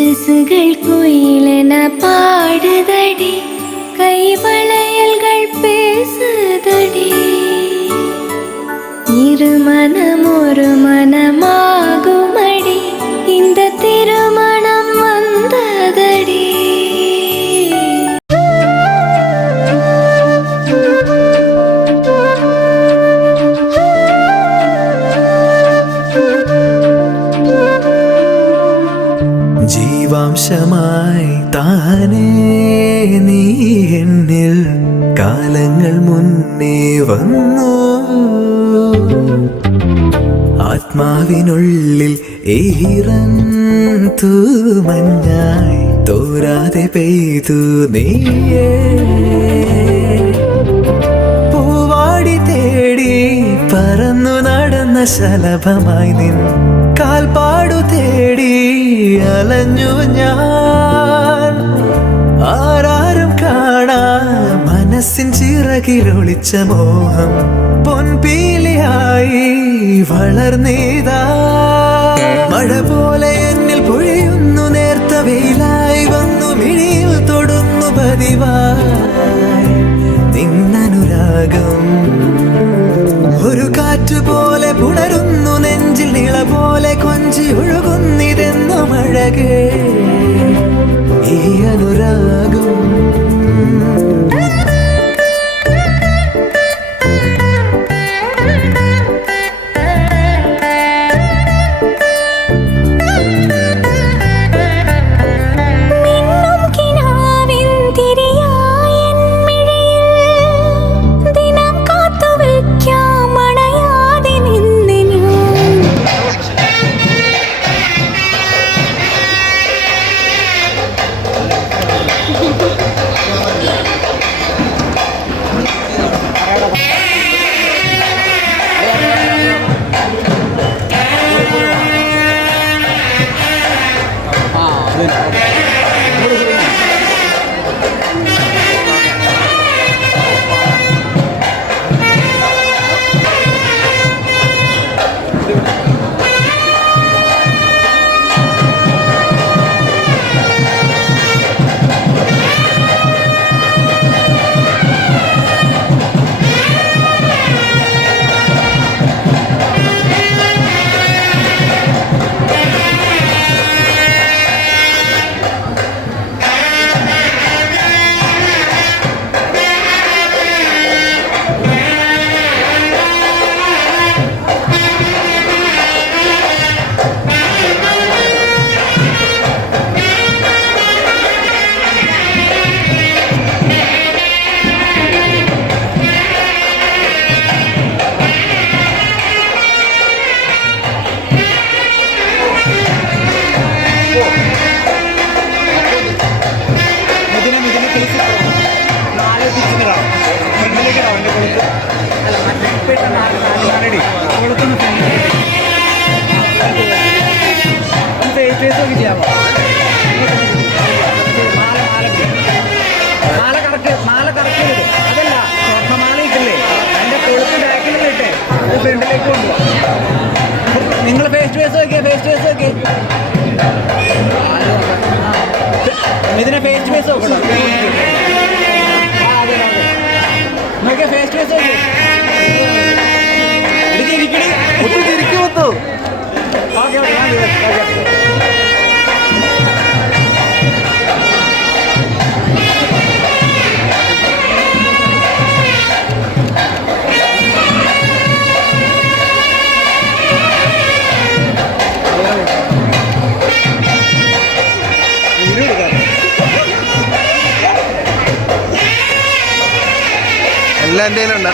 கொலுசுகள் குயிலென பாடுதடி. கைவளையல்கள் பேசுதடி. இரு மனம் ஒரு மனமா കാലങ്ങൾ മുന്നേ വന്നു. ആത്മാവിനുള്ളിൽ ഈറൻ തൂമഞ്ഞായി തോരാതെ പെയ്തു നീയേ. പൂവാടി തേടി പറന്നു നടന്ന ശലഭമായി നിൻ കാൽപാടു തേടി അലഞ്ഞു ഞാൻ. കാണാ മനസ്സിൻ ചിറകിലൊളിച്ച മോഹം പൊൻപീലിയായി വളർന്നേതാ. മഴ പോലെ എന്നിൽ പൊഴിയുന്നു നേർത്ത വെയിലായി വന്നു മിഴിയിൽ തൊടുന്നു നിന്നനുരാഗം ഒരു കാറ്റ് പോലെ പുണരുന്നു നെഞ്ചിൽ നിള പോലെ കൊഞ്ചി ഒഴുകുന്നിരുന്നു മഴകേ. 对。മാല മാല മാല കറക്റ്റ് ചെയ്ത് അതല്ല സ്വർണമാല ഇട്ടില്ലേ എന്റെ കൊളുത്ത് ബാക്കിലിട്ടെ അത് ഫ്രണ്ടിലേക്ക് കൊണ്ടുപോകാം നിങ്ങൾ ഫേസ് ടു ഫേസ് നോക്കിയേ ഫേസ് ടു ഫേസ് നോക്കി ഇതിനെ ഫേസ് ടു ഫേസ് നോക്കണം നോക്കിയേ ഫേസ് ടു ഫേസ് നോക്കി ഇടിക്ക് ഒത്തിരി തിരിക്കുമൊത്തോ ഓക്കെ ഓക്കെ. എല്ലാം എന്റെ ഉണ്ട്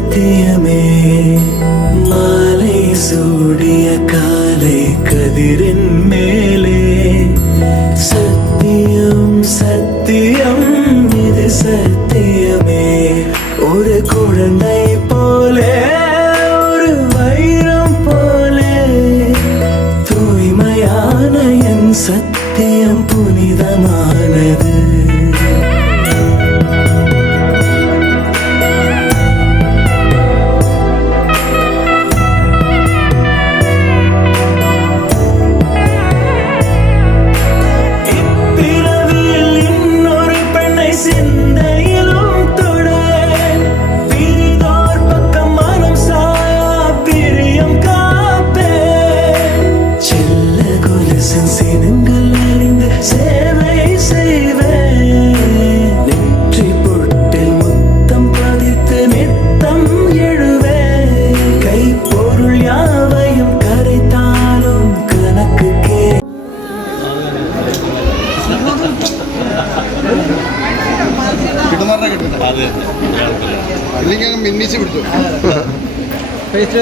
சத்தியமே. மாலை சூடிய காலை கதிரின் மேலே. சத்தியம் சத்தியம் இது சத்தியமே. ஒரு குழந்தை போலே ஒரு வைரம் போலே. தூய்மையான என் சத்தியம் புனிதமானது.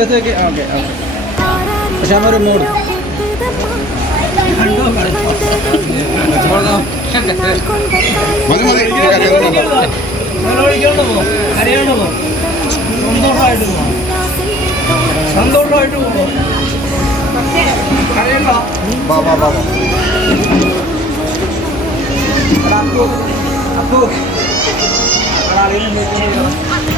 Face okay okay. പക്ഷെ അമ്മൊരു മൂഡ് മതി മതി. ഈ കരയൊന്നും വേണ്ട. വാ വാ വാ വാ. അപ്പോ. തുറക്കാം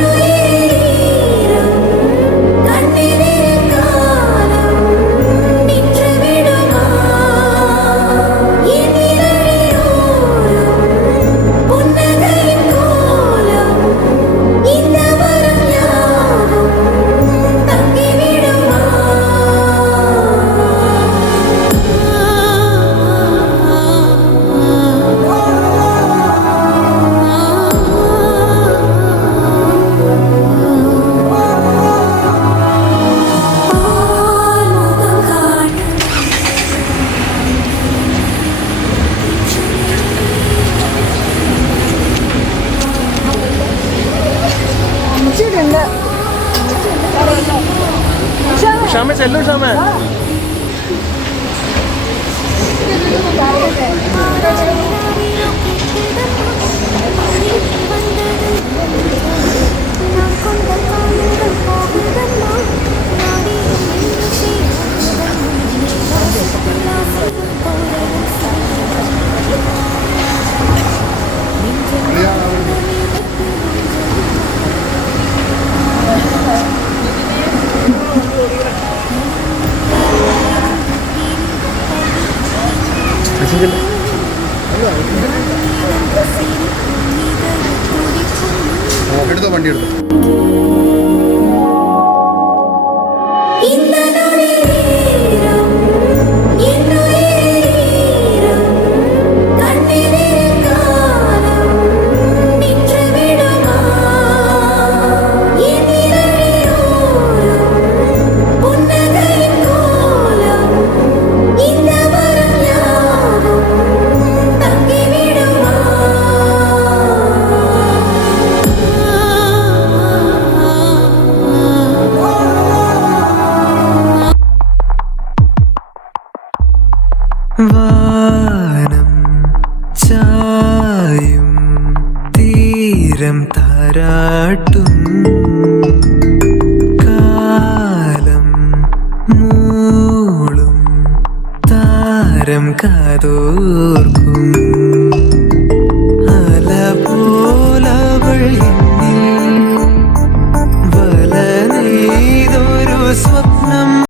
വണ്ടി എടുത്തോ കാതോർക്കും.